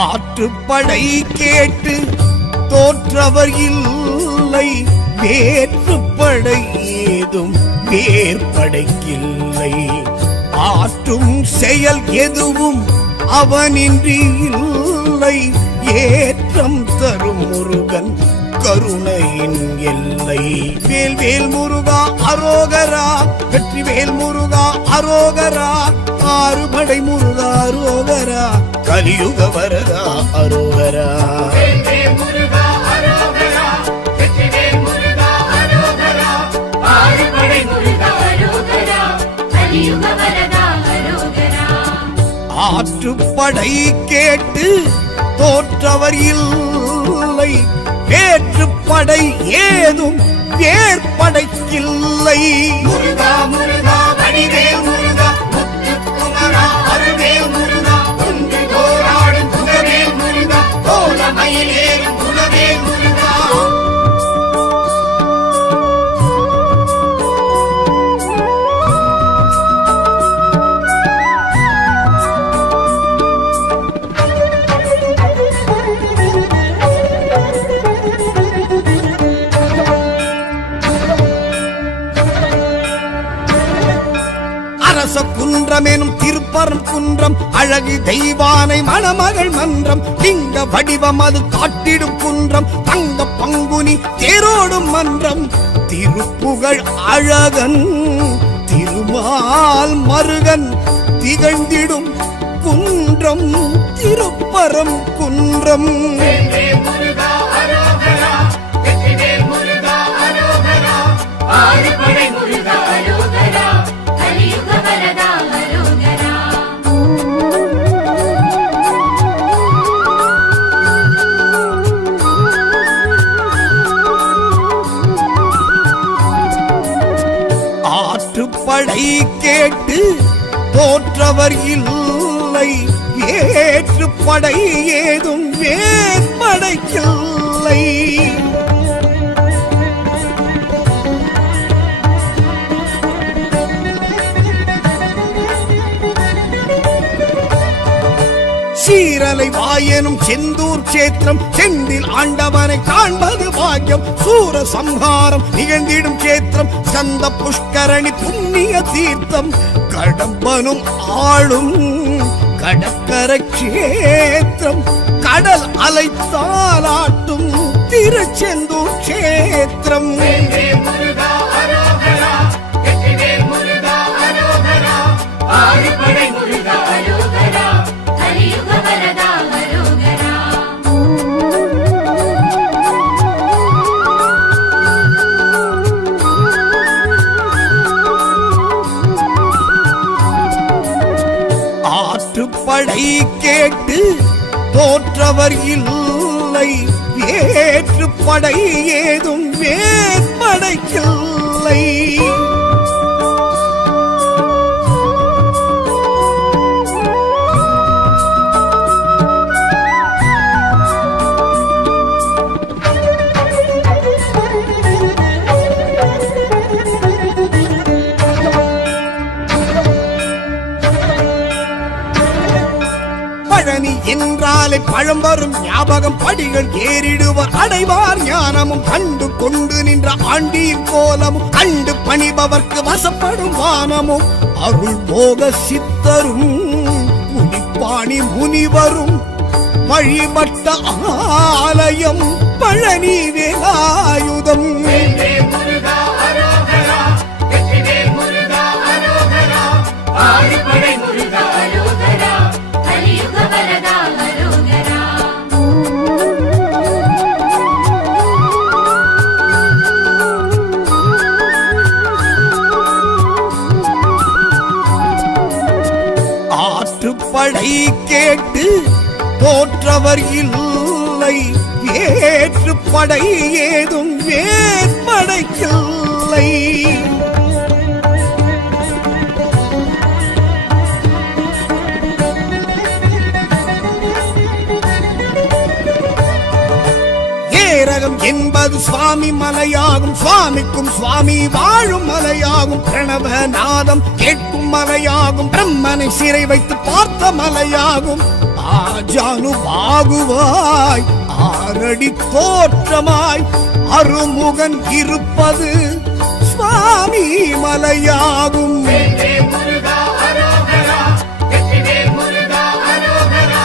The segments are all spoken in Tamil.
ஆற்றுப்படை கேட்டு தோற்றவர் இல்லை, வேற்றுப்படை ஏதும் வேற்படைக்கில்லை. ஆற்றும் செயல் எதுவும் அவனின்றி இல்லை, ஏற்றம் தரும் முருகன் கருணையின் எல்லை. வேல் வேல் முருகா அரோகரா, வெற்றி வேல் முருகா அரோகரா, ஆறுபடை முருகா அரோகரா, கலியுக வரதா அரோகரா. ஆற்றுப்படை கேட்டு தோற்றவர் இல்லை, வேற்றுப்படை ஏதும் வேற்படைக்கில்லை. முருகா முருகா வடிவேல் முருகா, முத்துக்குமரா அருவேல் முருகா, ஒன்று போராடும் குலவேல் முருகா, கோலமயில் ஏறும் குலவேல் முருகா. குன்றமெனும் திருப்பரம் குன்றம், அழகு தெய்வானை மணமகள் மன்றம், லிங்க வடிவம் அது காட்டிடும் குன்றம், தங்க பங்குனி தேரோடும் மன்றம், திருப்புகழ் அழகன் திருமால் மருகன் திகழ்ந்திடும் குன்றம் திருப்பரம் குன்றம். ஆற்றுப்படை கேட்டு தோற்றவர் இல்லை, வேற்றுப்படை ஏதும் வேற்படைக்கில்லை. சீரலை வாயனும் செந்தூர் சேத்திரம், செந்தில் ஆண்டவனை காண்பது பாக்கியம், சூர சம்ஹாரம் நிகழ்ந்திடும் சேத்திரம், சந்த புஷ்கரணி புண்ணிய தீர்த்தம், கடம்பனும் ஆளும் கடற்கரை சேத்திரம், கடல் அலைத்தாலாட்டும் திருச்செந்தூர் சேத்திரம். ஆற்றுப்படை கேட்டு தோற்றவர் இல்லை, வேற்றுப்படை ஏதும் வேற்படைக்கில்லை. பழனி என்றாலே பழம் வரும் ஞாபகம், படிகள் ஏறிடுவர் அடைவார் ஞானமும், கண்டு கொண்டு நின்ற ஆண்டியின் கோலமும், கண்டு பணிபவர்க்கு வசப்படும் வானமும், அருள் போக சித்தரும் புலிப்பாணி முனிவரும் வழிபட்ட ஆலயம் பழனி வேலாயுதம். ஆற்றுப்படை கேட்டு தோற்றவர் இல்லை, வேற்றுப்படை ஏதும் வேற்படைக்கில்லை. ஏரகம் என்பது சுவாமி மலையாகும், சுவாமிக்கும் சுவாமி வாழும் மலையாகும், பிரணவநாதம் கேட்கும் மலையாகும், பிரம்மனை சிறை வைத்து பார்த்த மலையாகும், ஆஜானுபாகுவாய் ஆரடி தோற்றமாய் அருமுகன் இருப்பது சுவாமி மலையாகும். வேல்வேல் முருகா அரோகரா, வெற்றிவேல் முருகா அரோகரா,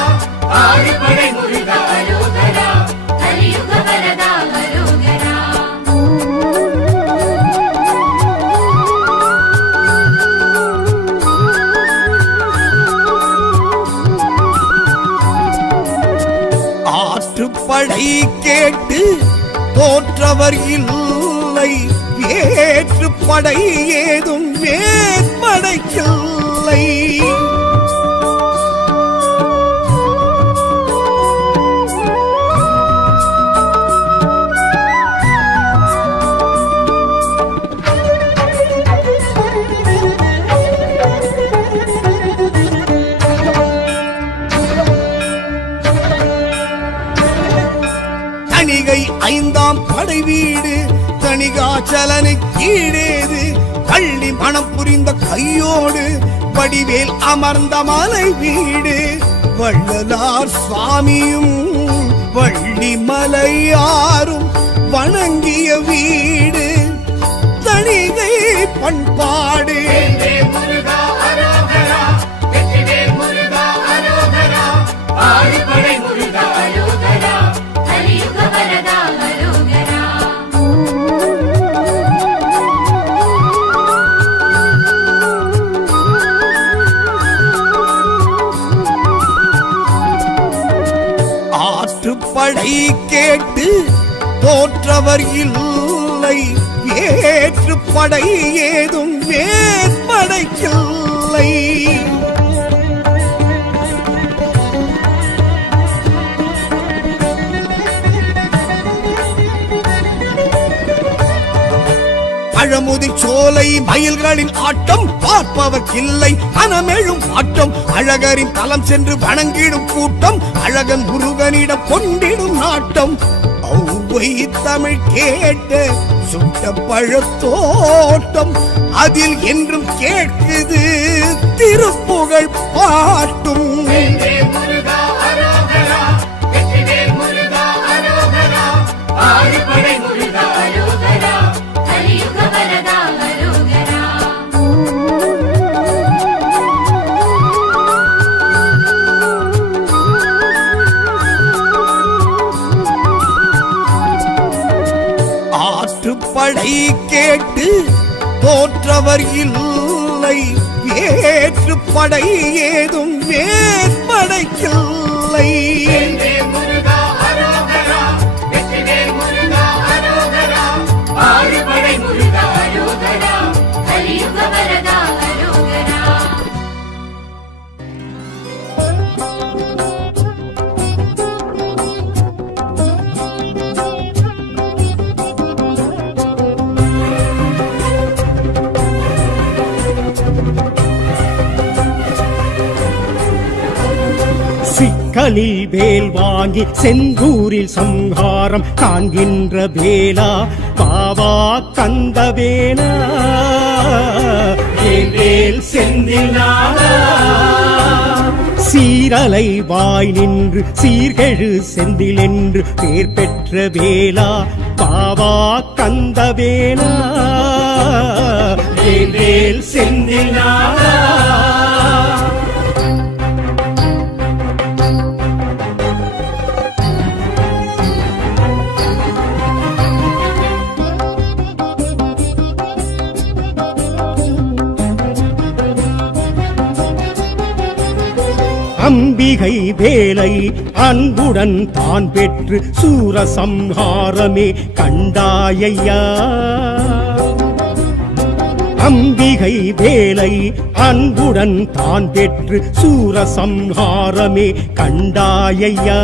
ஆறுபடை முருகா அரோகரா, கலியுக வரதா அரோகரா. ஆற்றுப்படை கேட்டு தோற்றவர் இல்லை, வேற்றுப்படை ஏதும் வேற்படைக்கில்லை. தணிகை ஐந்தாம் படை வீடு தணிகாச்சலனை கீழேது, கள்ளி மனம் புரிந்த கையோடு வடிவேல் அமர்ந்த மலை வீடு, வள்ளலார் சுவாமியும் வள்ளி மலையாரும் வணங்கிய வீடு, தணிகை பண்பாடு. வேல்வேல் முருகா அரோகரா, வெற்றிவேல் முருகா அரோகரா, ஆறுபடை முருகா அரோகரா, கலியுக வரதா அரோகரா. ஆற்றுப்படை கேட்டு தோற்றவர் இல்லை, வேற்றுப்படை ஏதும் வேற்படைக்கில்லை. பழமுதிர் சோலை மயில்களின் ஆட்டம் பார்ப்பவர்க்கில்லை மனமெழும் ஆட்டம், அழகரின் தலம் சென்று வணங்கிடும் கூட்டம், அழகன் முருகனிடம் கொண்டிடும் நாட்டம். ஔவை தமிழ் கேட்ட சுட்ட பழத்தோட்டம், அதில் என்றும் கேட்குது திருப்புகழ் பாட்டும். வேல்வேல் முருகா அரோகரா, வெற்றிவேல் முருகா அரோகரா, ஆறுபடை முருகா அரோகரா, கலியுக வரதா அரோகரா. ஆற்றுப்படை கேட்டு தோற்றவர் இல்லை, வேற்றுப்படை ஏதும் வேற்படைக்கில்லை. வேல்வேல் முருகா அரோகரா, வெற்றிவேல் முருகா அரோகரா, ஆறுபடை முருகா அரோகரா, கலியுக வரதா அரோகரா. சிக்கலில் வேல் வாங்கி செந்தூரில் சம்ஹாரம் காண்கின்ற வேலா பாவா கந்த வேலா, வேல் செந்தில் நாதா. சீரலை வாய் நின்று சீர்கெழு செந்தில் என்று பேர் பெற்ற வேலா பாவா கந்த வேலா, வேல் செந்தில் நாதா. அம்பிகை வேலை அன்புடன் தான் பெற்று சூரசம்ஹாரமே கண்டாயையா. அம்பிகை வேலை அன்புடன் தான் பெற்று சூரசம்ஹாரமே கண்டாயையா.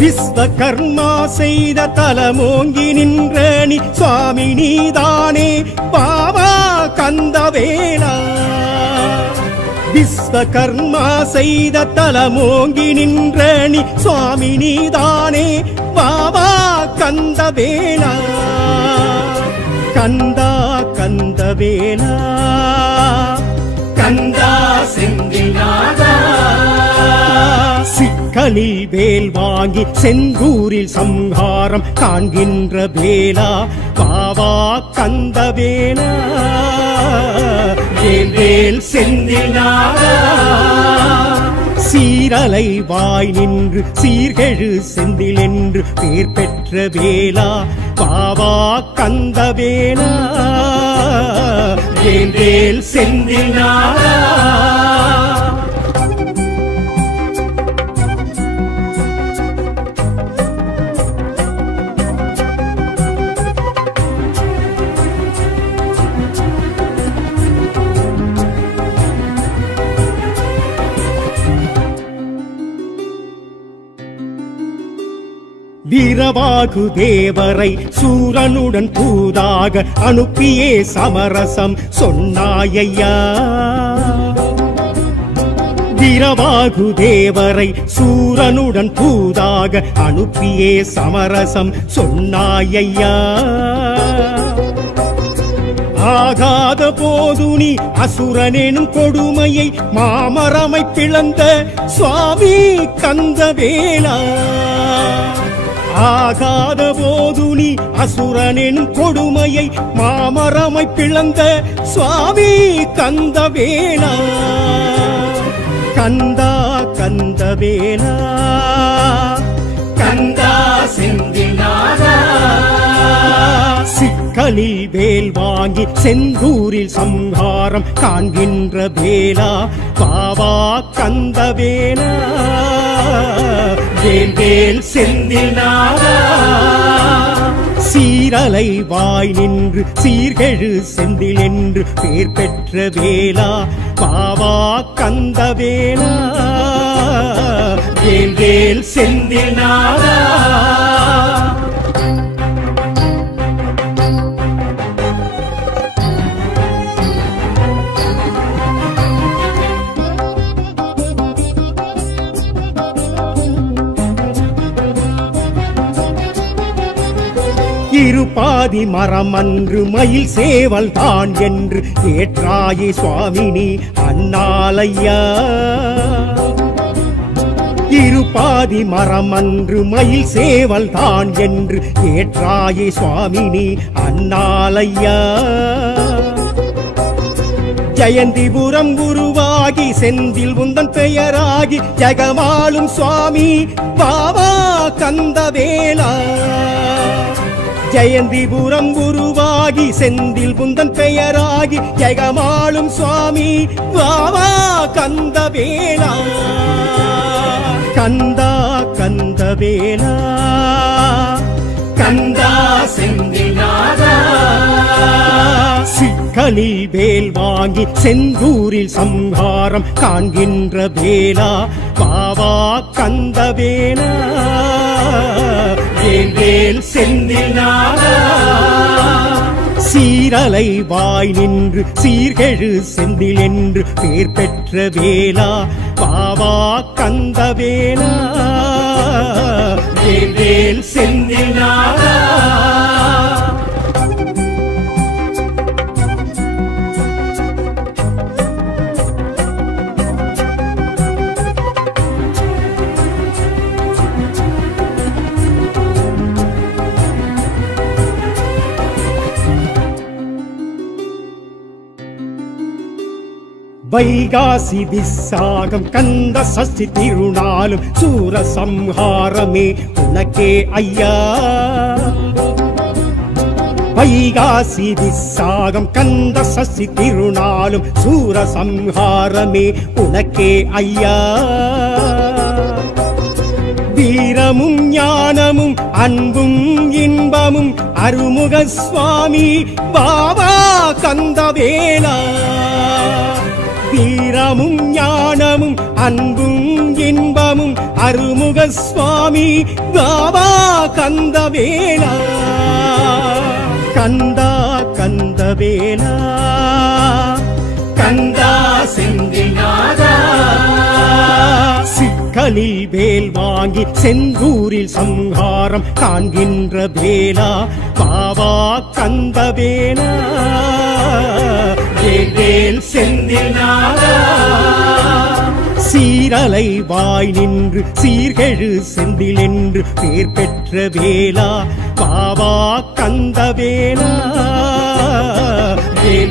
விஸ்வகர்மா செய்த தலமோங்கி நின்ற நீ சுவாமி நீதானே பாவா கந்தவேலா. விஸ்வகர்மா செய்த தலமோங்கி நின்ற நீ சுவாமி நீதானே பாவா கந்தவேலா. கந்தா கந்தவேலா, கந்தா செந்தில் நாதா. சிக்கலில் வேல் வாங்கி செந்தூரில் சம்ஹாரம் காண்கின்ற வேலா பாவா கந்தவேலா வேல் வேல் செந்தில் நாதா சீரலை வாய் நின்று சீர்கெழு செந்தில் என்று பேர் பெற்ற வேலா பாவா கந்தவேலா வேல் வேல் செந்தில் நாதா வீரவாகு தேவரை சூரனுடன் பூதாக அனுப்பியே சமரசம் சொன்னாயையா வீரவாகு தேவரை சூரனுடன் பூதாக அனுப்பியே சமரசம் சொன்னாயையா ஆகாத போது நீ அசுரனெனும் கொடுமையை மாமரமை பிளந்த சுவாமி கந்தவேலா ஆகாத போது நீ அசுரனின் கொடுமையை மாமரமை பிளந்த சுவாமி கந்தவேலா கந்தா கந்தவேலா கந்தா செந்தில் நாதா சிக்கலில் வேல் வாங்கி செந்தூரில் சம்ஹாரம் காண்கின்ற வேலா பாவா கந்தவேலா வேல் வேல் செந்தில் நாதா சீரலை வாய் நின்று சீர்கெழு செந்தில் என்று பேர் பெற்ற வேலா பாவா கந்தவேலா வேல் வேல் செந்தில் நாதா இருபாதி மரமன்று மயில் சேவல் தான் என்று ஏற்றாயே சுவாமினி அண்ணாலையா இருபாதி மரமன்று மயில் சேவல் தான் என்று ஏற்றாயே சுவாமினி அண்ணாலையா ஜெயந்திபுரம் குருவாகி செந்தில் உந்தன் பெயராகி ஜெகமாளும் சுவாமி பாவா கந்தவேலா ஜெயந்திபுரம் குருவாகி செந்தில் புந்தன் பெயராகி ஜெகமாளும் சுவாமி பாவா கந்தவேலா கந்தா கந்தவேலா கந்தா செந்தில் நாதா சிக்கலில் வேல் வாங்கி செந்தூரில் சம்ஹாரம் காண்கின்ற வேலா பாவா கந்தவேலா வேல் வேல் செந்தில் நாதா சீரலை வாய் நின்று சீர்கெழு செந்தில் என்று பேர் பெற்ற வேலா பாவா கந்தவேலா வேல் வேல் செந்தில் நாதா வைகாசி விசாகம் கந்த சஷ்டி திருநாளும் சூர சம்ஹாரமே உனக்கே ஐயா வைகாசி விசாகம் கந்த சஷ்டி திருநாளும் சூர சம்ஹாரமே உனக்கே ஐயா வீரமும் ஞானமும் அன்பும் இன்பமும் அருமுக சுவாமி பாபா கந்தவேலா வீரமும் ஞானமும் அன்பும் இன்பமும் அருமுக சுவாமி பாபா கந்தவேலா கந்தா கந்தவேலா கந்தா செந்தில் நாதா சிக்கலில் வேல் வாங்கி செந்தூரில் சம்ஹாரம் காண்கின்ற வேலா பாவா கந்தவேலா வேல் வேல் செந்தில் நாதா சீரலை வாய் நின்று சீர்கெழு செந்தில் என்று பேர் பெற்ற வேலா பாவா கந்தவேலா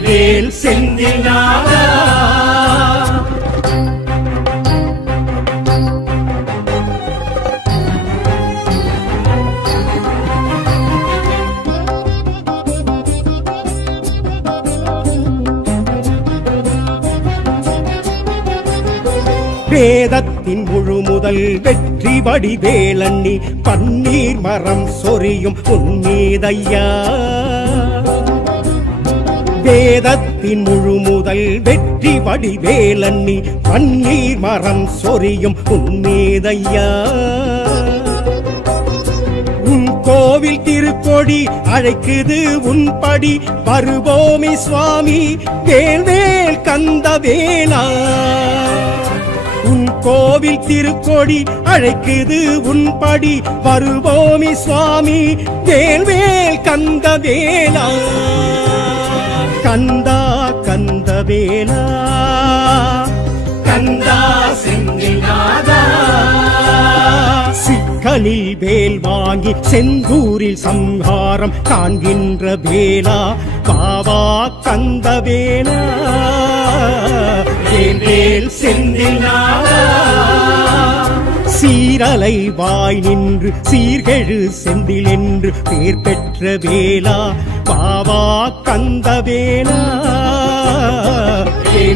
வேல் செந்தில் நாதா வேதத்தின் முழு முதல் வெற்றி வடிவேலண்ணி பன்னீர் மரம் சொரியும் உன்மீதையா வேதத்தின் முழு முதல் வெற்றி வடிவேலண்ணி பன்னீர் மரம் சொரியும் உன்மீதையா உன் கோவில் திருக்கொடி அழைக்குது உன் படி வருவோமே சுவாமி வேல்வேல் கந்தவேலா உன் கோவில் திருக்கொடி அழைக்குது உன் படி வருவோமே சுவாமி வேல்வேல் கந்தவேலா கந்தா கந்தவேலா கந்தா செந்தில்நாதா சிக்கலில் வேல் வாங்கி செந்தூரில் சம்ஹாரம் காண்கின்ற வேலா பாவா கந்தவேலா வேல் செந்தில்நாதா சீரலை வாய் நின்று சீர்கெழு செந்தில் என்று பேர் பெற்ற வேலா பாவா கந்தவேலா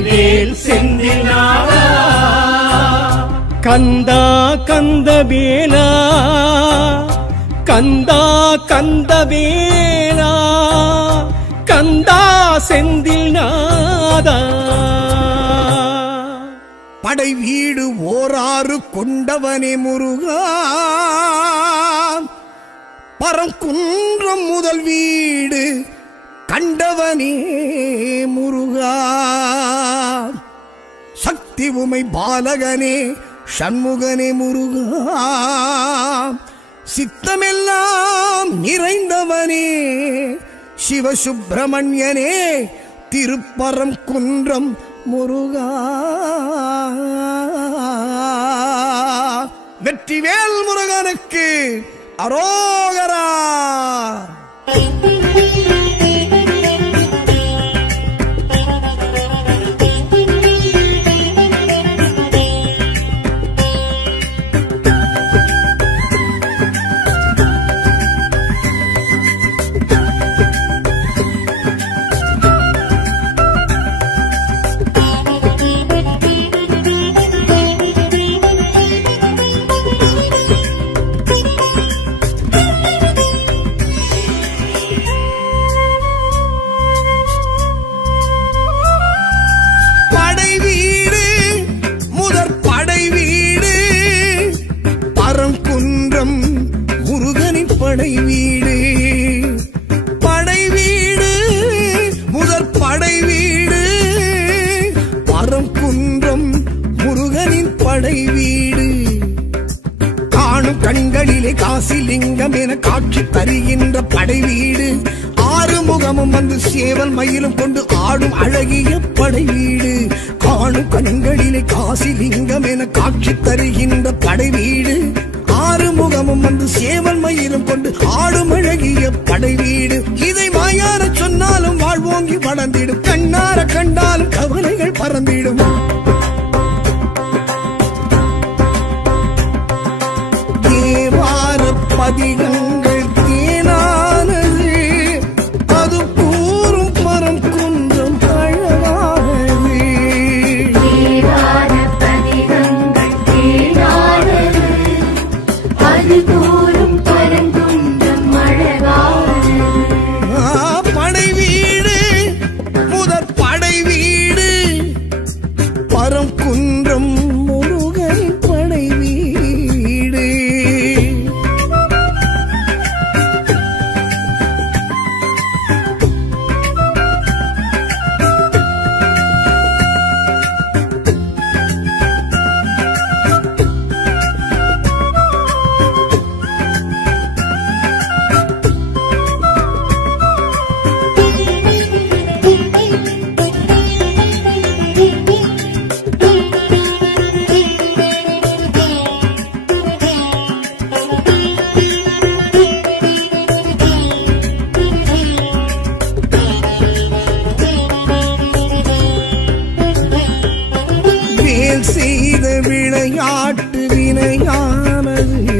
வேல் செந்தில்நாதா கந்தா கந்தவேலா கந்தா கந்தவேலா கந்தா செந்தில்நாதா படை வீடு ஓராறு கொண்டவனே முருகா பரங்குன்றம் முதல் வீடு கண்டவனே முருகா சக்தி உமை பாலகனே சண்முகனே முருகா சித்தமெல்லாம் நிறைந்தவனே சிவசுப்பிரமணியனே திருப்பரங்குன்றம் முருகா வெற்றிவேல் முருகனுக்கு அரோகரா. படை வீடு படை வீடு முதற் படை வீடு பரங்குன்றம் முருகனின் படை வீடு காணும் கண்களிலே காசிலிங்கம் என காட்சி தருகின்ற படை வீடு ஆறு முகமும் வந்து சேவல் மயிலும் கொண்டு ஆடும் அழகிய படை வீடு காணும் கண்களிலே காசிலிங்கம் என காட்சி தருகின்ற படை வீடு ஆறு முகமும் வந்து சேவல் மயிலும் கொண்டு ஆடும் அழகிய படை வீடு இதை வாயார சொன்னாலும் வாழ்வோங்கி வளர்ந்திடும் கண்ணார கண்டாலும் கவலைகள் பறந்திடும் தேவார பதிகங்கள் தேனானது அது கூறும் பரங்குன்றம் அழகானது தேவார பதிகங்கள் தேனானது அது கூறும் பரங்குன்றம் அழகானது படை வீடு முதற் படை வீடு பரங்குன்றம் முருகன் படை வீடு செய்த விளையாட்டு வினையானது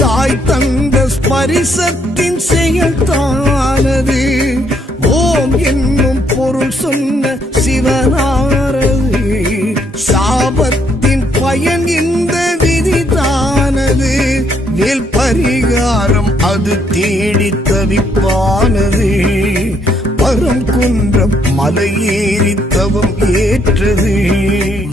தாய் தந்த ஸ்பரிசத்தின் செயல்தானது ஓம் என்னும் பொருள் சொன்ன சிவனாரது சாபத்தின் பயன் இந்த விதிதானது வேல் பரிகாரம் அது தேடி தவிப்பானது பரம் குன்றம் மலையேறி தவம் ஏற்றது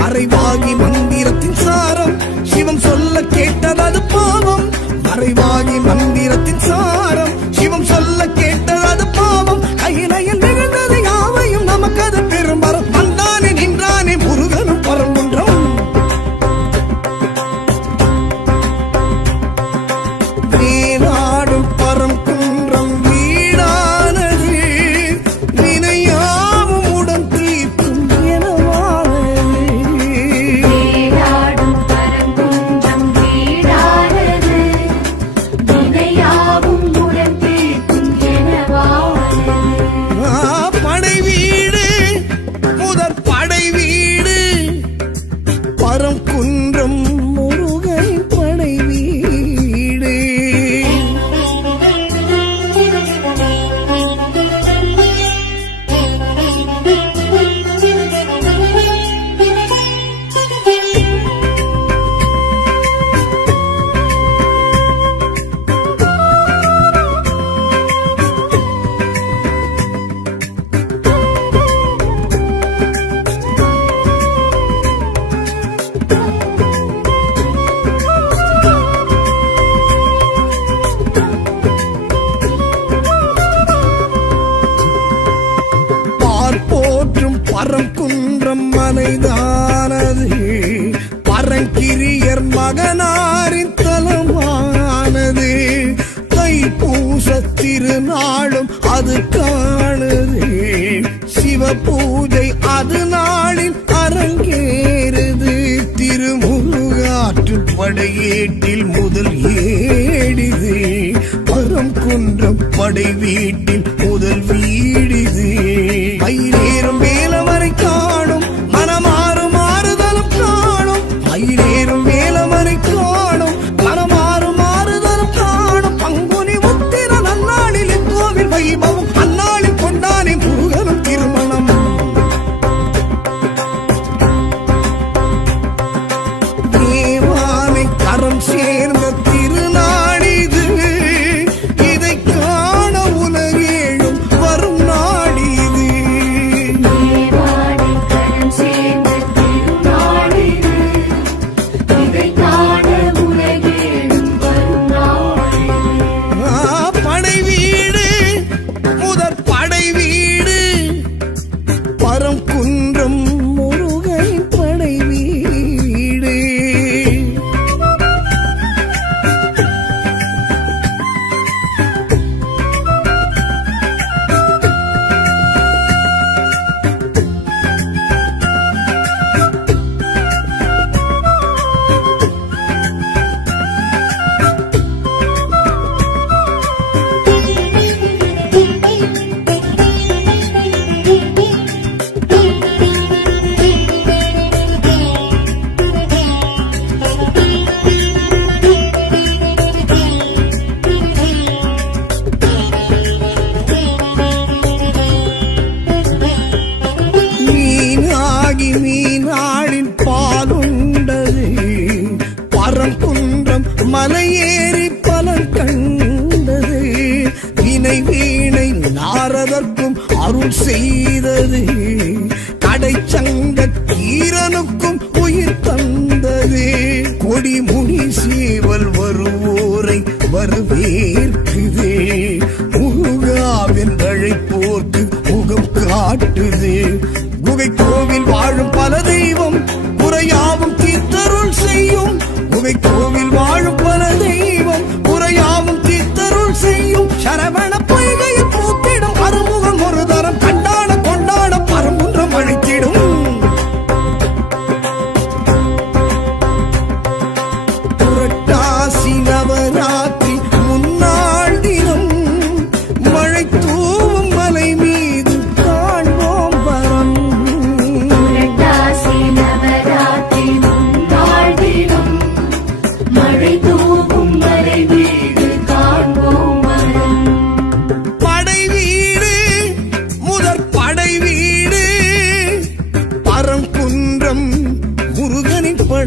மறைவாகி மந்திரத்தின் சாரம் சிவம் சொல்ல கேட்டது பாவம் மறைவாகி மந்திரத்தின் சாரம் சிவம் சொல்ல கேட்டது பாவம் கையிலையில் நிகழ்ந்தது யாவையும் நமக்கு அது பெரும்பரம் வந்தானே நின்றானே முருகனும் பரங்குன்றம் வேலாடும் பரம் குன்றம் வீடானது வினையாவும் உடன் தீர்க்கும் எனவானது வேலாடும் பரங்குன்றம் வீடானது வினையாவும் உடன் தீர்க்கும் எனவானது படை வீடு முதற் படை வீடு பரம் குன்றம் முருகன் படை வீடு பார்ப்போற்றும் பரங்குன்றம் மலைதானது பரங்கிரியர் மகனாரின் தலமானது தைப்பூச திருநாளும் அது காணுது சிவ பூஜை அது நாளில் அரங்கேறுது திருமுருகாற்று படையேட்டில் முதல் ஏடிது பரம் குன்றம் படை வீட்டில் முதல் வீடிது மயிலேறும் வேலவரை காணும் மனமாறு மாறுதலும் காணும் மயிலேறும் வேலவரை காணும் மனமாறு மாறுதலும் காணும் பங்குனி உத்திர நன்னாளில் கோவில் வைபவம் அந்நாளில் கொண்டானே முருகனும் திருமணம் தேவானை கரம் சேர்ந்த திருநாடிது இதை காண உலகேழும் வரும் நாடிது தேவானை கரம் சேர்ந்த திருநாளிது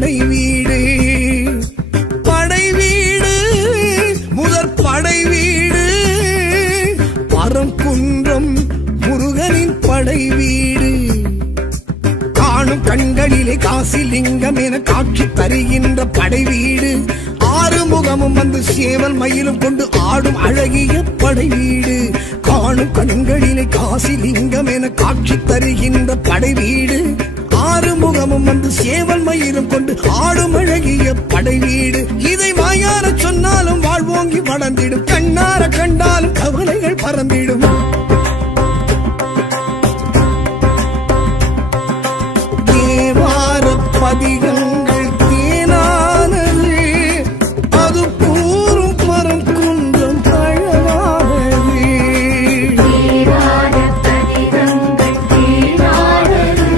படை வீடு படை வீடு முதற் படை வீடு பரங்குன்றம் முருகனின் படை வீடு காணும் கண்களிலே காசிலிங்கம் என காட்சி தருகின்ற படை வீடு ஆறுமுகமும் வந்து சேவல் மயிலும் கொண்டு ஆடும் அழகிய படை வீடு காணும் கண்களிலே காசிலிங்கம் என காட்சி தருகின்ற படை வீடு ஆறுமுகமும் வந்து சேவல் மயிலும் கொண்டு ஆடும் அழகிய படை வீடு இதை வாயார சொன்னாலும் வாழ்வோங்கி வளர்ந்திடும் கண்ணார கண்டாலும் கவலைகள் பறந்திடும் தேவார பதிகங்கள் தேனானது அது கூறும் பரங்குன்றம் அழகானது தேவார பதிகங்கள் தேனானது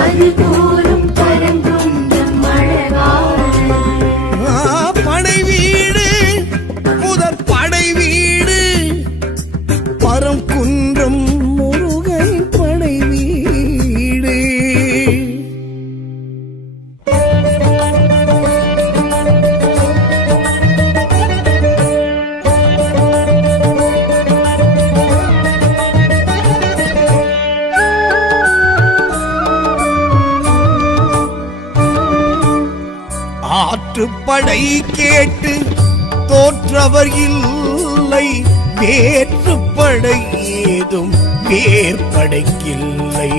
அது கூறும் பரங்குன்றம் அழகானது படை வீடு முதற் படை வீடு பரங்குன்றம் முருகன் படை வீடு ஆற்றுப்படை கேட்டு தோற்றவர் இல்லை வேற்றுப்படை ஏதும் வேற்படைக்கில்லை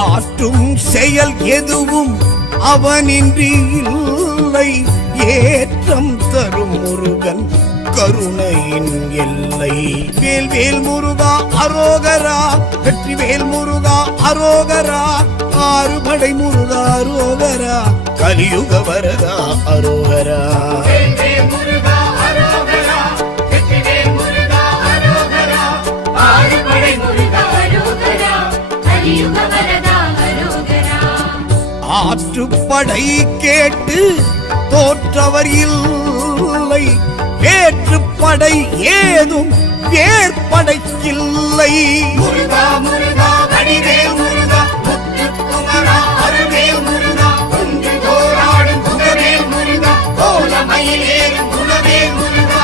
ஆற்றும் செயல் எதுவும் அவனின்றி இல்லை ஏற்றம் தரும் முருகன் கருணையின் எல்லை வேல் வேல் முருகா அரோகரா வெற்றி வேல் முருகா அரோகரா ஆறுபடை முருகா அரோகரா கலியுக வரதா அரோகரா ஆற்றுப்படை கேட்டு தோற்றவர் இல்லை வேற்றுப்படை ஏதும் வேற்படைக்கில்லை முருகா முருகா வடிவேல் முருகா முத்துக்குமரா அருவேல் முருகா குன்று போராடும் குகவேல் முருகா கோலமயில் ஏறும் குலவேல் முருகா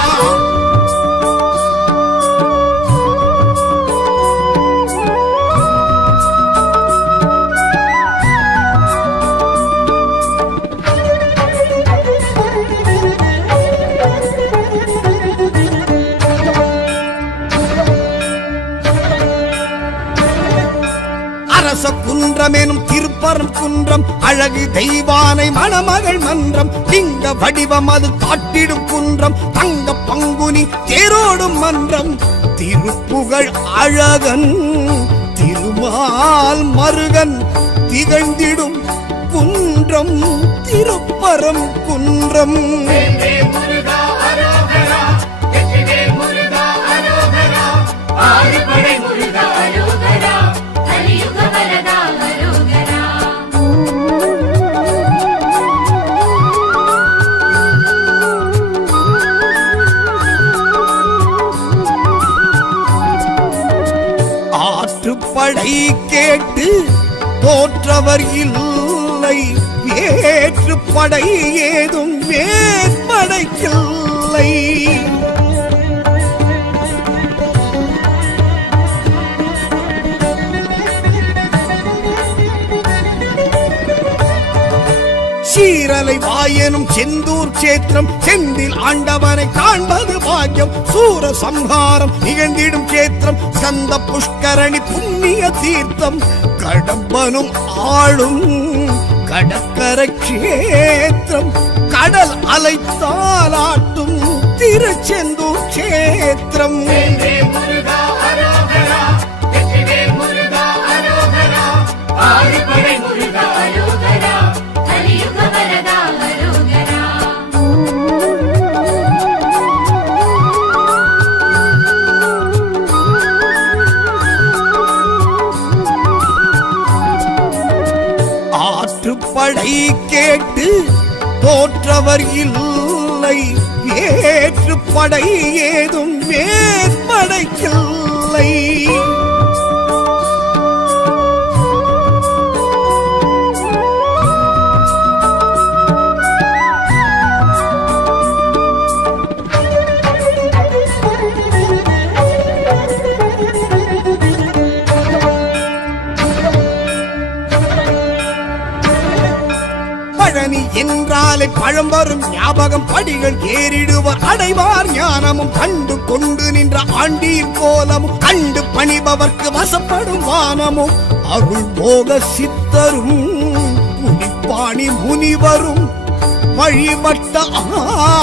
அரச குன்றம் எனும் திருப்பரம் குன்றம் அழகு தெய்வானை மணமகள் மன்றம் லிங்க வடிவம் அது காட்டிடும் குன்றம் தங்க பங்குனி தேரோடும் மன்றம் திருப்புகழ் அழகன் திருமால் மருகன் திகழ்ந்திடும் குன்றம் திருப்பரம் குன்றம் வேல் முருகா அரோகரா வெற்றிவேல் முருகா அரோகரா ஆறுபடை முருகா அரோகரா கலியுக வரதா அரோகரா ஆற்றுப்படை கேட்டு தோற்றவர் இல்லை வேற்றுப்படை ஏதும் வேற்படைக்கில்லை சீரலை வாயனும் செந்தூர் சேத்திரம் செந்தில் ஆண்டவனை காண்பது பாக்கியம் சூர சம்ஹாரம் நிகழ்ந்திடும் சேத்திரம் ஸ்கந்த புஷ்கரணி புண்ணிய தீர்த்தம் கடம்பனும் ஆளும் கடற்கரை கஷேத்திரம் கடல் அலை தாலாட்டும் திருச்செந்தூர் கஷேத்திரம் வேல் முருகா அரோகரா வெற்றிவேல் முருகா அரோகரா ஆறுபடை முருகா அரோகரா கலியுக வரதா அரோகரா ஆற்றுப்படை கேட்டு தோற்றவர் இல்லை வேற்றுப்படை ஏதும் வேற்படைக்கில்லை பழனி என்றாலே பழம்பரும் ஞாபகம் படிகள் ஏறிடுவர் அடைவார் ஞானமும் கண்டு கொண்டு நின்ற ஆண்டீர் கோலமும் கண்டு பணிபவர்க்கு வசப்படும் வானமும் அருள் போக சித்தரும் புலிப்பாணி முனிவரும் வழிபட்ட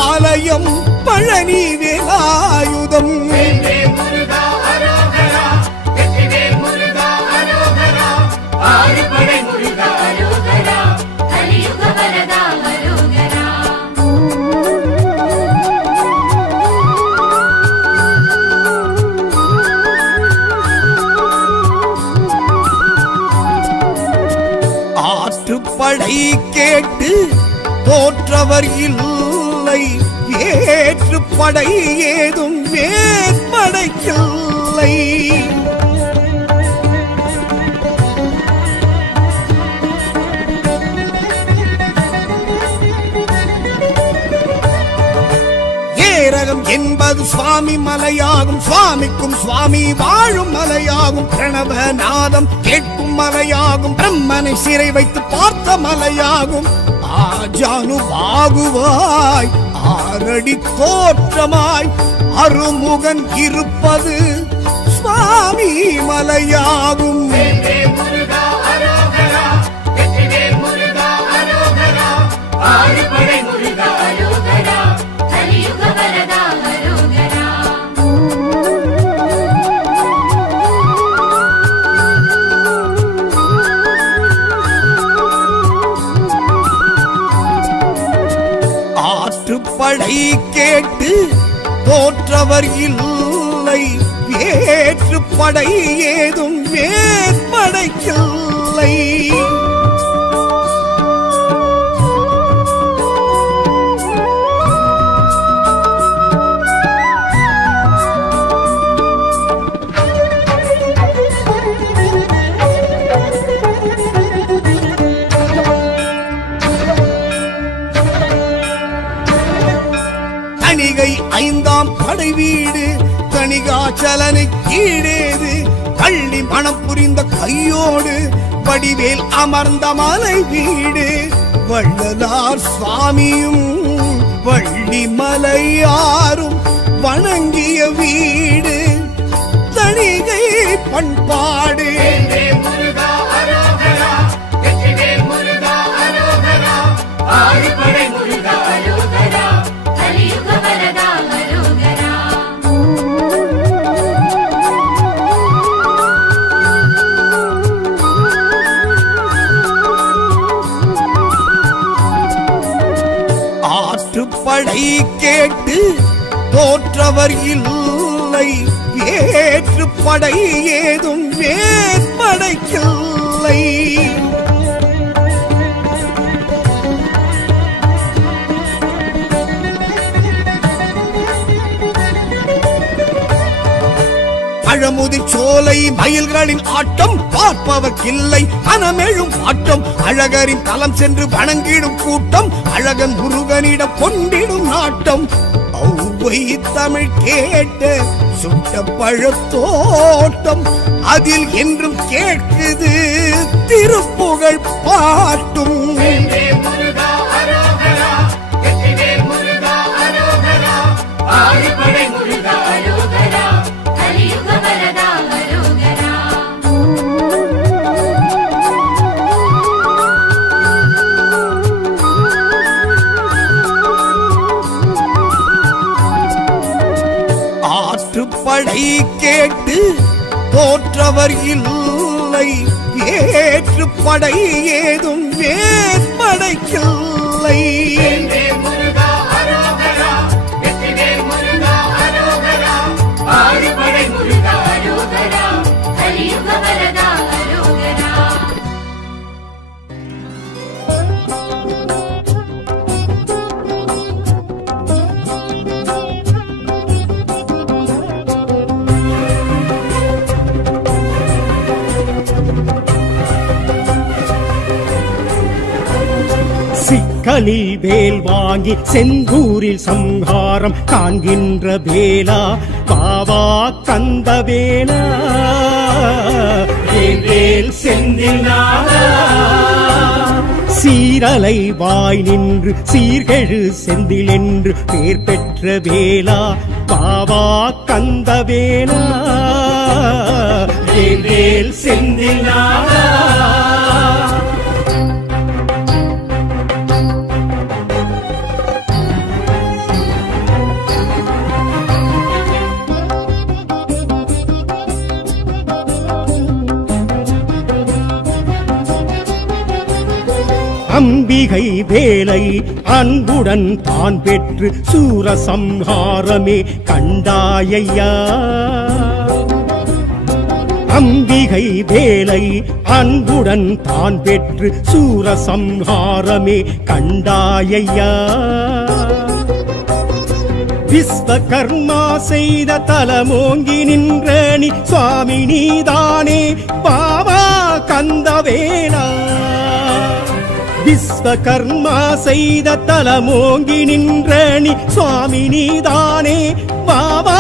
ஆலயம் பழனி வேலாயுதம். வேல்வேல் முருகா அரோகரா, வெற்றிவேல் முருகா அரோகரா, ஆறுபடை முருகா அரோகரா, கலியுக வரதா அரோகரா. ஆற்றுப்படை கேட்டு தோற்றவர் இல்லை, ஏற்றுப்படை ஏதும் வேற்படைக்கில்லை. ஏரகம் என்பது சுவாமி மலையாகும், சுவாமிக்கும் சுவாமி வாழும் மலையாகும். பிரணவநாதம் கேட்கும் மலையாகும், பிரம்மனை சிறை வைத்து பார்த்த மலையாகும். ஆஜானு பாகுவாய் ஆரடி தோற்றமாய் அருமுகன் இருப்பது சுவாமி மலையாகும். வேல்வேல் முருகா அரோகரா, வெற்றிவேல் முருகா அரோகரா, ஆறுபடை முருகா அரோகரா, கலியுக வரதா அரோகரா. ஆற்றுப்படை கேட்டு தோற்றவர் இல்லை, ஏற்றுப்படை ஏதும் வேற்படைக்கில்லை. தணிகை ஐந்தாம் படை வீடு தணிகாச்சலனை கீழேது கள்ளி மனம் புரிந்த கையோடு வடிவேல் அமர்ந்த மலை வீடு வள்ளலார் சுவாமியும் வள்ளி மலையாரும் வணங்கிய வீடு தணிகை பண்பாடு. வேல்வேல் முருகா அரோகரா, வெற்றிவேல் முருகா அரோகரா, ஆறுபடை முருகா அரோகரா, கலியுக வரதா அரோகரா. ஆற்றுப்படை கேட்டு தோற்றவர் இல்லை, ஏற்றுப்படை ஏதும் வேற்படைக்கில்லை. பழமுதிர் சோலை மயில்களின் ஆட்டம் பார்ப்பவர்க்கில்லை மனமெழும் ஆட்டம். அழகரின் தலம் சென்று வணங்கிடும் கூட்டம், அழகன் முருகனிடம் கொண்டிடும் நாட்டம். ஔவை தமிழ் கேட்ட சுட்ட பழத்தோட்டம், அதில் என்றும் கேட்குது திருப்புகழ் பாட்டும். வேல்வேல் முருகா அரோகரா, வெற்றிவேல் முருகா அரோகரா, ஆறுபடை முருகா அரோகரா, கலியுக வரதா அரோகரா. ஆற்றுப்படை கேட்டு தோற்றவர் இல்லை, ஏற்றுப்படை ஏதும் வேற்படைக்கில்லை. வேல்வேல் முருகா அரோகரா, வெற்றிவேல் முருகா அரோகரா, ஆறுபடை முருகா அரோகரா, கலியுக வரதா அரோகரா. சிக்கலில் வேல் வாங்கி செந்தூரில் சம்ஹாரம் காண்கின்ற வேலா பாவா கந்த வேலா. வேல் செந்தில் நாதா சீரலை வாய் நின்று சீர்கெழு செந்தில் என்று பேர் பெற்ற வேளா பாவா கந்தவேலா வேல் செந்தில் நாதா. அம்பிகை வேலை அன்புடன் தான் பெற்று சூரசம்ஹாரமே கண்டாயையா. அம்பிகை வேலை அன்புடன் தான் பெற்று சூரசம்ஹாரமே கண்டாயையா. விஸ்வகர்மா செய்த தலமோங்கி நின்ற நீ சுவாமி நீதானே பாவா கந்தவேலா. விஸ்வகர்மா செய்த தலமோங்கி நின்ற நீ சுவாமி நீதானே பாவா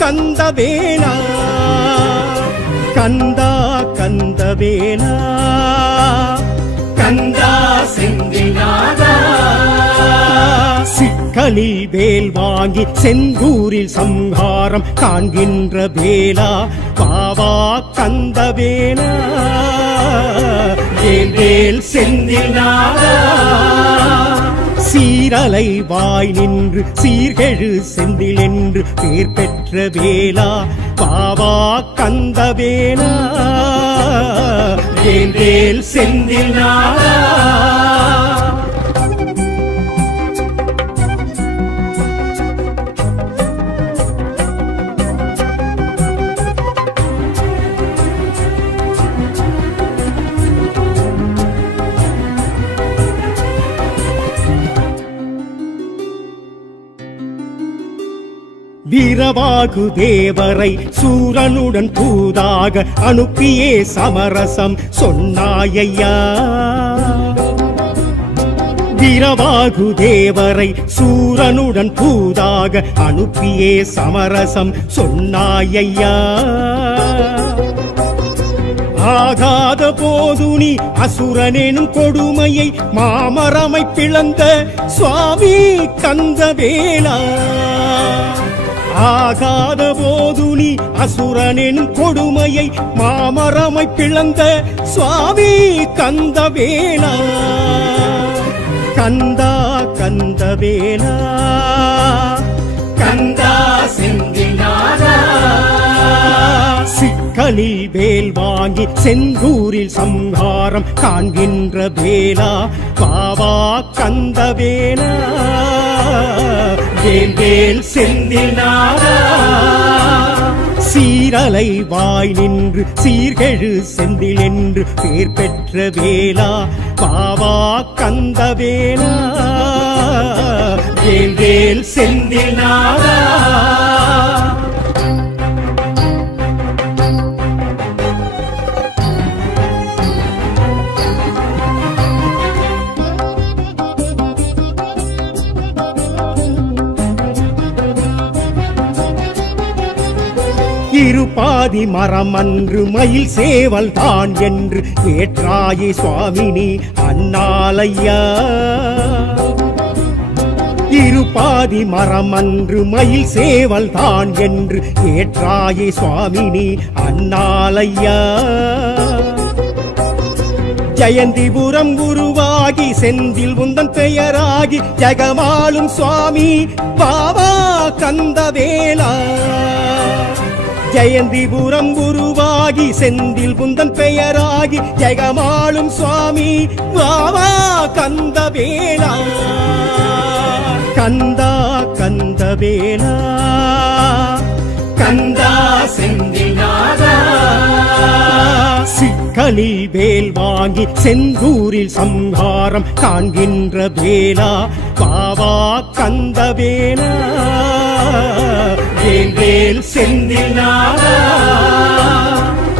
கந்தவேலா. கந்தா கந்தவேலா கந்தா செந்தில்நாதா. சிக்கலில் வேல் வாங்கி செந்தூரில் சம்ஹாரம் காண்கின்ற வேலா பாவா கந்தவேலா. வேல் செந்தில்நாதா. சீரலை வாய் நின்று சீர்கெழு செந்தில் என்று பேர் பெற்ற வேலா பாவா கந்தவேலா. வேல் செந்தில்நாதா. வீரவாகு தேவரை சூரனுடன் தூதாக அனுப்பியே சமரசம் சொன்னாயையா. வீரவாகு தேவரை சூரனுடன் தூதாக அனுப்பியே சமரசம் சொன்னாயையா. ஆகாத போது நீ அசுரனெனும் கொடுமையை மாமரமை பிளந்த சுவாமி கந்தவேலா. ஆகாத போது நீ அசுரனின் கொடுமையை மாமரமை பிளந்த சுவாமி கந்தவேலா. கந்தா கந்தவேலா கந்தா செந்தில்நாதா. சிக்கலில் வேல் வாங்கி செந்தூரில் சம்ஹாரம் காண்கின்ற வேலா பாவா கந்தவேலா. வேல் செந்தில்நாதா. சீரலை வாய் நின்று சீர்கெழு செந்தில் என்று பேர் பெற்ற வேலா பாவா கந்தவேலா. வேல் செந்தில்நாதா. இருபாதி மரம் அன்று மயில் சேவல் தான் என்று ஏற்றாயே சுவாமினி அண்ணாலையா. இருபாதி மரம் அன்று மயில் சேவல் தான் என்று ஏற்றாயே சுவாமினி அண்ணாலையா. ஜெயந்திபுரம் குருவாகி செந்தில் உந்தன் பெயராகி ஜெகமாளும் சுவாமி பாவா கந்தவேலா. ஜெயந்திபுரம் குருவாகி செந்தில் புந்தன் பெயராகி ஜெகமாளும் சுவாமி பாவா கந்தவேலா. கந்தா கந்தவேலா கந்தா செந்தில்நாதா. சிக்கலில் வேல் வாங்கி செந்தூரில் சம்ஹாரம் காண்கின்ற வேலா பாவா கந்தவேலா. வேல் செந்தில்நாதா.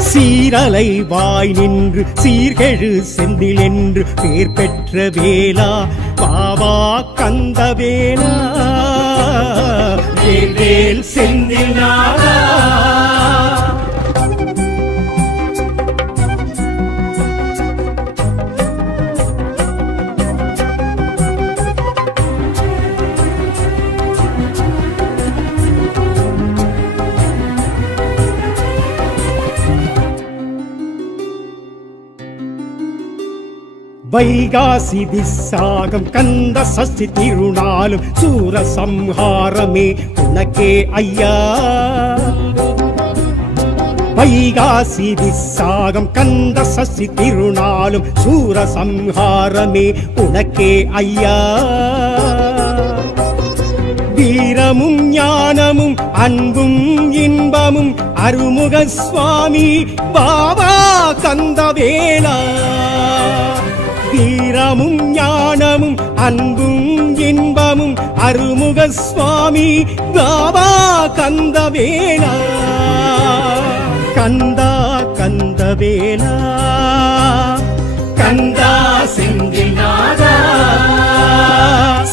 சீரலை வாய் நின்று சீர்கெழு செந்தில் என்று பேர் பெற்ற வேலா பாவா கந்தவேலா. வேல் செந்தில்நாதா. வைகாசி விசாகம் கந்த சஷ்டி திருநாளும் சூரசம்ஹாரமே உனக்கே ஐயா. வைகாசி விசாகம் கந்த சஷ்டி திருநாளும் சூரசம்ஹாரமே உனக்கே ஐயா. வீரமும் ஞானமும் அன்பும் இன்பமும் அருமுக சுவாமி பாபா கந்தவேலா. வீரமும் ஞானமும் அன்பும் இன்பமும் அருமுக சுவாமி பாபா கந்தவேலா. கந்தா கந்தவேலா கந்தா செந்தில்நாதா.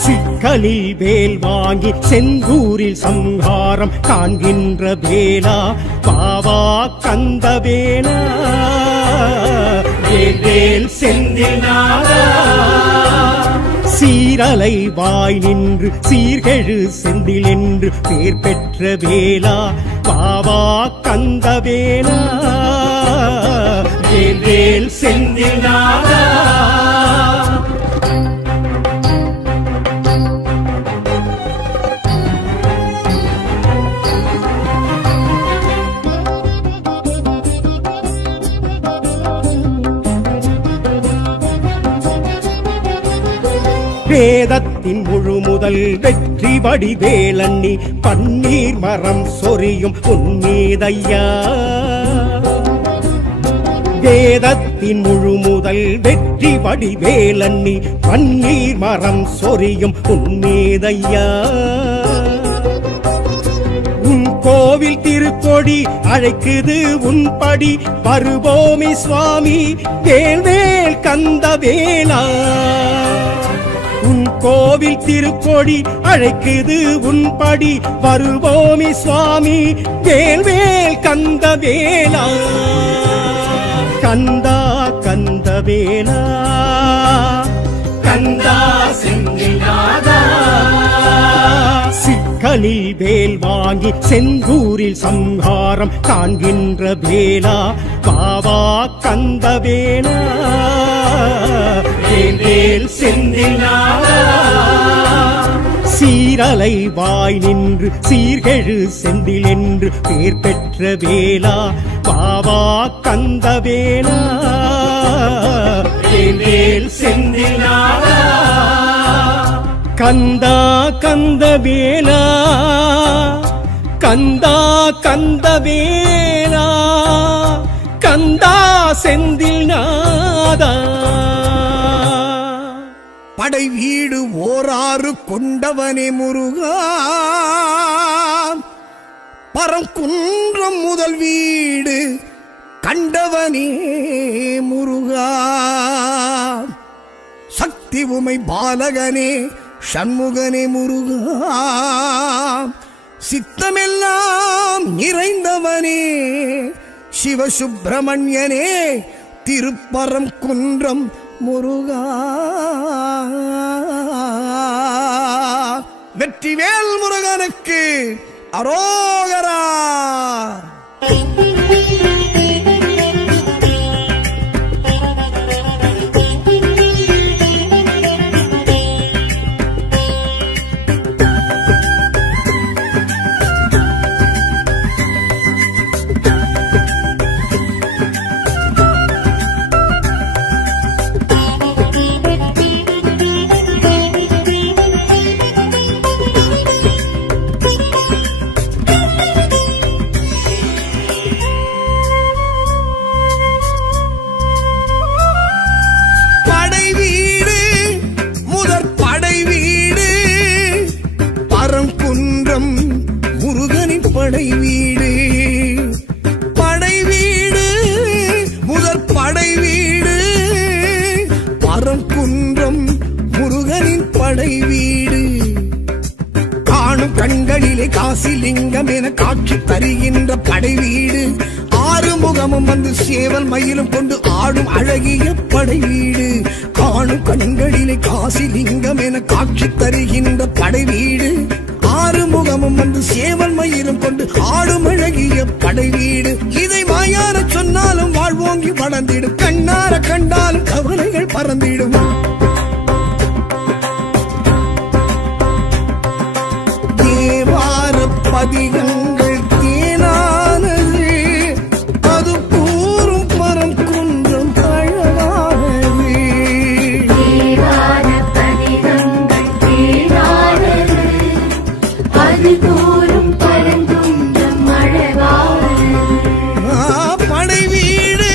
சிக்கலில் வேல் வாங்கி செந்தூரில் சம்ஹாரம் காண்கின்ற வேலா பாபா கந்தவேலா. வேல் செந்தில்நாதா. சீரலை வாய் நின்று சீர்கெழு செந்தில் என்று பேர் பெற்ற வேலா பாபா கந்தவேலா. வேல் செந்தில்நாதா. வேதத்தின் முழு முதல் வெற்றி வடிவேலண்ணி பன்னீர் மரம் சொரியும் உன்மீதையா. வேதத்தின் முழு முதல் வெற்றி வடிவேலண்ணி பன்னீர் மரம் சொரியும் உன்மீதையா. உன் கோவில் திருக்கொடி அழைக்குது உன்படி வருவோமே சுவாமி வேல்வேல் கந்தவேலா. உன் கோவில் திருக்கொடி அழைக்குது உன்படி வருவோமே சுவாமி வேல்வேல் கந்தவேலா. கந்தா கந்தவேலா கந்தா செந்தில்நாதா. சிக்கலில் வேல் வாங்கி செந்தூரில் சம்ஹாரம் காண்கின்ற வேலா பாபா கந்தவேலா. வேல் செந்தில்நாதா. சீரலை வாய் நின்று சீர்கெழு செந்தில் என்று பேர் பெற்ற வேலா பாபா கந்தவேலா. வேல் செந்தில்நாதா. கந்தா கந்தவேலா கந்தா கந்தவேலா கந்தா செந்தில்நாதா. படை வீடு ஓராறு கொண்டவனே முருகா. பரங்குன்றம் முதல் வீடு கண்டவனே முருகா. சக்தி உமை பாலகனே சண்முகனே முருகா. சித்தமெல்லாம் நிறைந்தவனே சிவசுப்பிரமணியனே திருப்பரங்குன்றம் முருகா. வெற்றிவேல் முருகனுக்கு அரோகரா. படை வீடு படை வீடு முதற் படை வீடு பரங்குன்றம் முருகனின் படை வீடு. காணும் கண்களிலே காசிலிங்கம் என காட்சி தருகின்ற படை வீடு. ஆறு முகமும் வந்து சேவல் மயிலும் கொண்டு ஆடும் அழகிய படை வீடு. காணும் கண்களிலே காசிலிங்கம் என காட்சி தருகின்ற படை வீடு. ஆறு முகமும் வந்து சேவல் மயிலும் கொண்டு ஆடும் அழகிய படை வீடு. இதை வாயார சொன்னாலும் வாழ்வோங்கி வளர்ந்திடும், கண்ணார கண்டாலும் கவலைகள் பறந்திடும். பதிகங்கள் தேனானது அது கூறும் பரம் குன்றம் அழகானது தேவார பதிகங்கள் தேனானது அது கூறும் பரங்குன்றம் அழகானது படை வீடு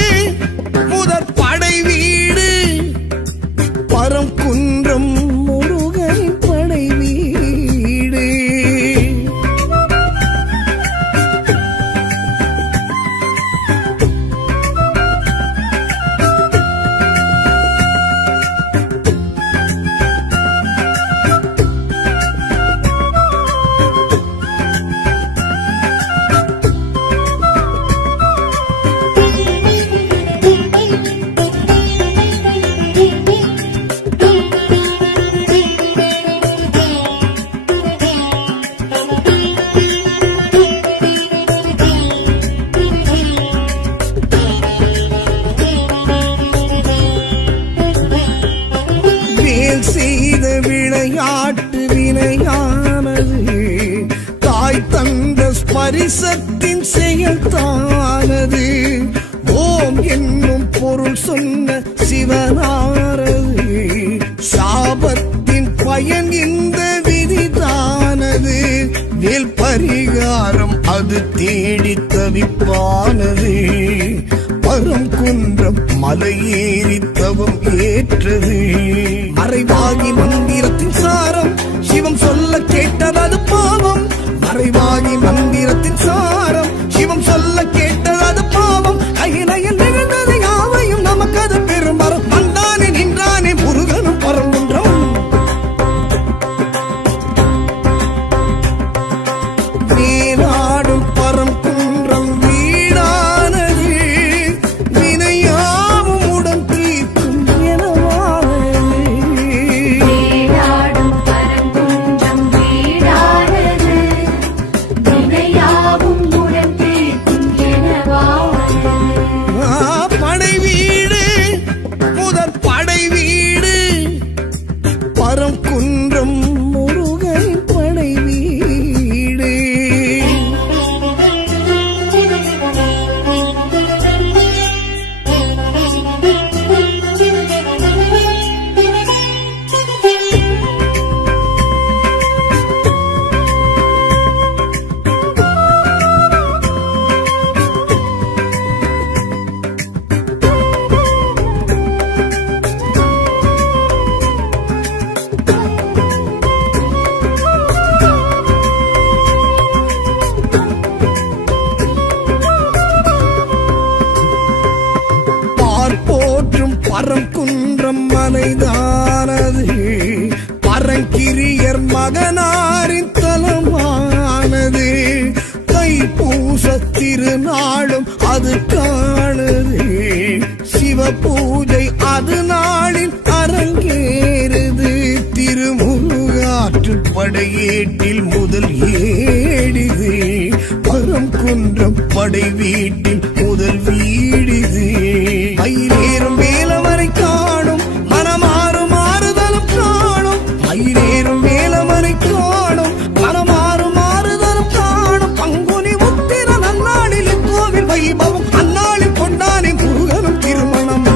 முதற் படை வீடு பரம் குன்றம் முருகனின் படை வீடு வேல் செய்த விளையாட்டு வினையானது தாய் தந்த ஸ்பரிசத்தின் செயல்தானது ஓம் என்னும் பொருள் சொன்ன சிவனாரது சாபத்தின் பயன் இந்த விதிதானது வேல் பரிகாரம் அது தேடி தவிப்பானது பரம் குன்றம் மலையேறி தவம் ஏற்றது மறைவாகி மந்திரத்தின் சாரம் சிவம் சொல்ல கேட்டது பாவம் மறைவாகி மந்திரத்தின் சாரம் சிவம் சொல்ல கேட்டது பாவம் அகிலையில் நிகழ்ந்தது யாவையும் நமக்கு அது பெருமரம் வந்தானே நின்றானே முருகனும் பரங்குன்றம் வேலாடும் பரம் குன்றம் வீடானது வினையாவும் உடன் தீர்க்கும் எனவானது தேடாடும் பரங்குன்றம் வீடானது வினையாவும் உடன் தீர்க்கும் எனவானது படை வீடு முதற் படை வீடு பரம் குன்றம் முருகனின் படை வீடு பார்ப்போற்றும் பரம் குன்றம் மலைதானது பரங்கிரியர் மகனாரின் தலமானது தைப்பூச திருநாளும் அது காணுது சிவ பூஜை அது நாளில் அரங்கேறுது திருமுருகாற்று படையேட்டில் முதல் ஏடிது பரம் குன்றம் படை வீட்டில் முதல் வீடிது மயிலேறும் வேலவரை காணும் மனமாறும் மாறுதலும் காணும் மயிலேறும் வேலவரை காணும் மனமாறும் மாறுதலும் காணும் பங்குனி உத்திர நன்னாளில் கோவில் வைபவம் அந்நாளில் கொண்டானே முருகனும் திருமணம்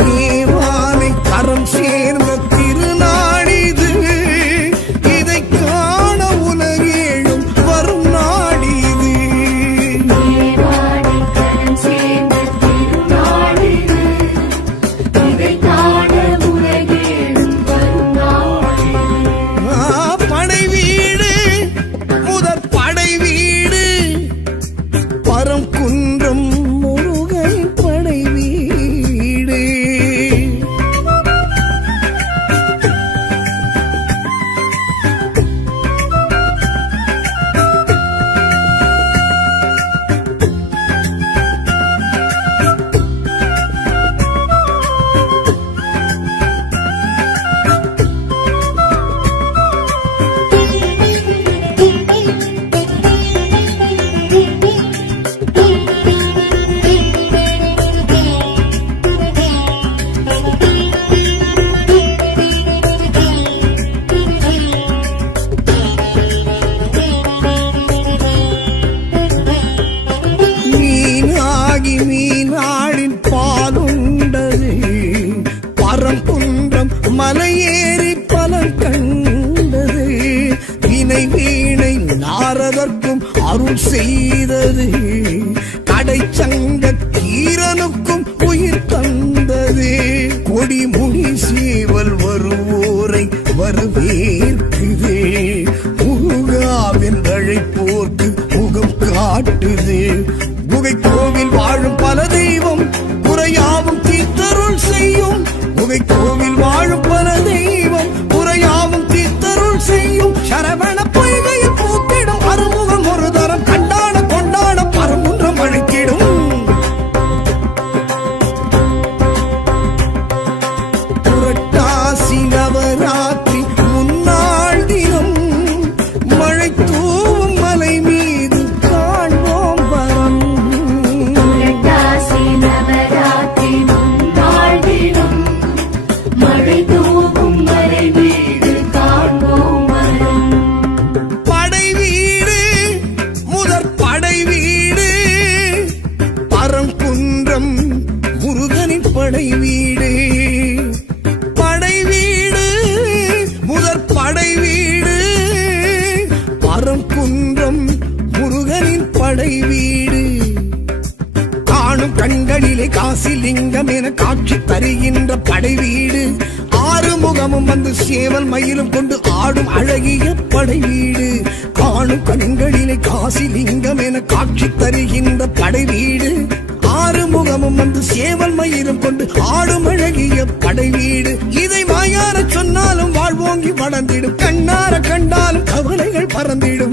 தேவானை கரம் சேர்ந்த திருநாடிது இதை காண உலகேழும் வரும் நாள் அருள் செய்தது. கடைச்சங்க கீரனுக்கும் உயிர் தந்தது. கொடிமுனி சேவல் வருவோரை வரவேற்குது. முருகாவின் அழைப்போர்க்கு முகம் காட்டுது. குகை கோவில் வாழும் பல தெய்வம் குறையாவும் தீர்த்தருள் செய்யும். குகை கோவில் வாழும் பல தெய்வம் குறையாவும் தீர்த்தருள் செய்யும். சரவண பொய்கையில் பூத்திடும் அறுமுகம் ஒரு தரம் கண்டாட கொண்டாட பரமுன்றம் அழைக்கிடும். புரட்டாசி நவராத்திரி முன்னாள் தினம் மழை தூவும் மலை மீது காண்போம் வரம். புரட்டாசி நவராத்திரி முன்னாள் தினம் மழை தூவும் மலை மீது காண்போம் வரம். படை வீடு முதற் படை வீடு பரங்குன்றம் முருகனின் படை வீடு. படை வீடு முதற் படை வீடு பரங்குன்றம் முருகனின் படை வீடு. காணும் கண்களிலே காசிலிங்கம் என காட்சி தருகின்ற படை வீடு. ஆறுமுகமும் வந்து சேவல் மயிலும் கொண்டு ஆடும் அழகிய படை வீடு. காணும் கண்களிலே காசிலிங்கம் என காட்சி தருகின்ற படை வீடு. ஆறுமுகமும் வந்து சேவல் மயிலும் கொண்டு ஆடும் அழகிய படை வீடு. இதை வாயார சொன்னாலும் வாழ்வோங்கி வளர்ந்திடும். கண்ணார கண்டாலும் கவலைகள் பறந்திடும்.